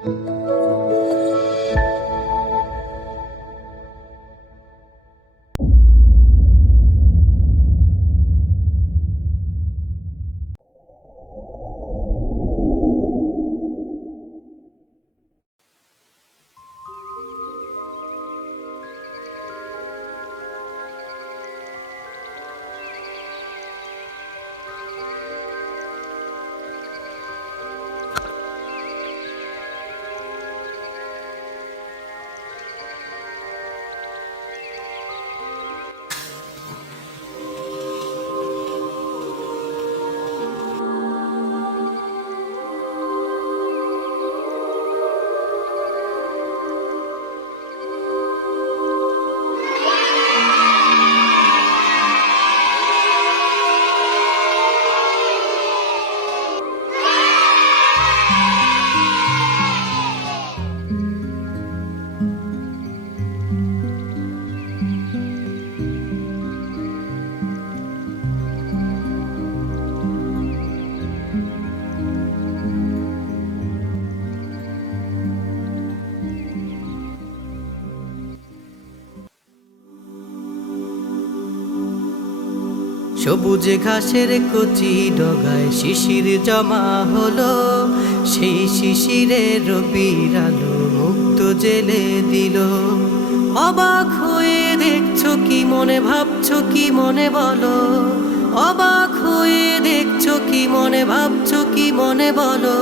সবুজ ঘাসের কচি ডগায় শিশির জমা হলো, সেই শিশিরে রবির আলো মুক্ত জেলে দিল। অবাক হয়ে দেখছো কি মনে ভাবছো কি মনে বলো, অবাক হয়ে দেখছো কি মনে ভাবছো কি মনে বলো।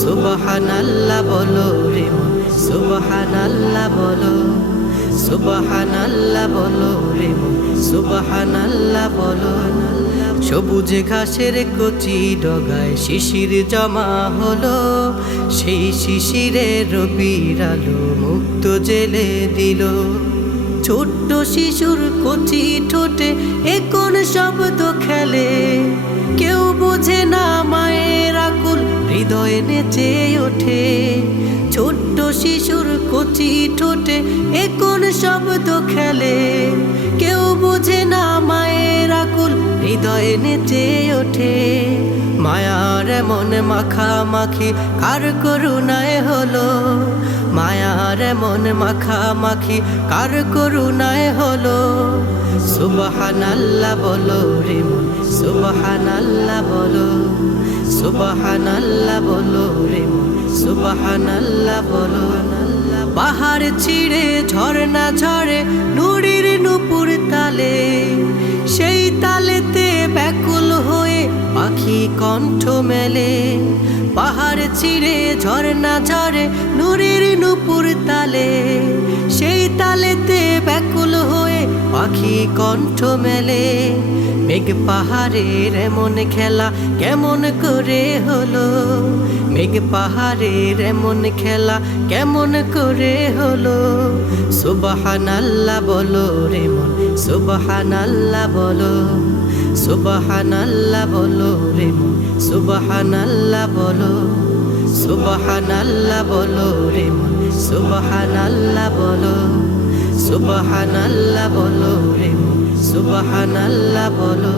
সুবহানাল্লাহ বলো রে মন, সুবহানাল্লাহ বলো, সুবহানাল্লাহ বলো রে মন, সুবহানাল্লাহ বলো। সবুজ ঘাসের কচি ডগায় শিশির জমা হলো, সেই শিশিরে রবির আলো মুক্ত জেলে দিল। ছোট্ট শিশুর কচি ঠোঁটে এ কোন শব্দ খেলে, কেউ বোঝে না মায়ের আকুল হৃদয়ে নেচে ওঠে। ছোট্ট শিশুর কচি ঠোঁটে এ কোন শব্দ খেলে, কেউ বোঝে না মায়ের আকুল হৃদয়ে নেচে ওঠে। মায়ার মন মাখামাখি কার করুণায় হলো, মায়ার মন মাখামাখি কার করুণায় হলো। সুবহানাল্লাহ বলো রে মন, সুবহানাল্লাহ বলো, সুবহানাল্লাহ বলো রে মন, সুবহানাল্লাহ বলো। পাহাড় ছিঁড়ে ঝরনা ঝরে নুরির নুপুর তালে, সেই তালেতে ব্যাকুল হয়ে পাখি কণ্ঠ মেলে। পাহাড় ছিঁড়ে ঝরনা ঝরে নুরির নুপুর তালে, সেই তালেতে ব্যাকুল হয়ে পাখি কণ্ঠ মেলে। মেঘ পাহাড়ের এমন খেলা কেমন করে হলো, মেঘ পাহাড়ের এমন খেলা কেমন করে হলো। সুবহানাল্লাহ বলো রে মন, সুবহানাল্লাহ বলো, সুবহানাল্লাহ বলো রে মন, সুবহানাল্লাহ বলো, সুবহানাল্লাহ বলো রে মন, সুবহানাল্লাহ বলো, সুবহানাল্লাহ বলো রে মন, সুবহানাল্লাহ বলো।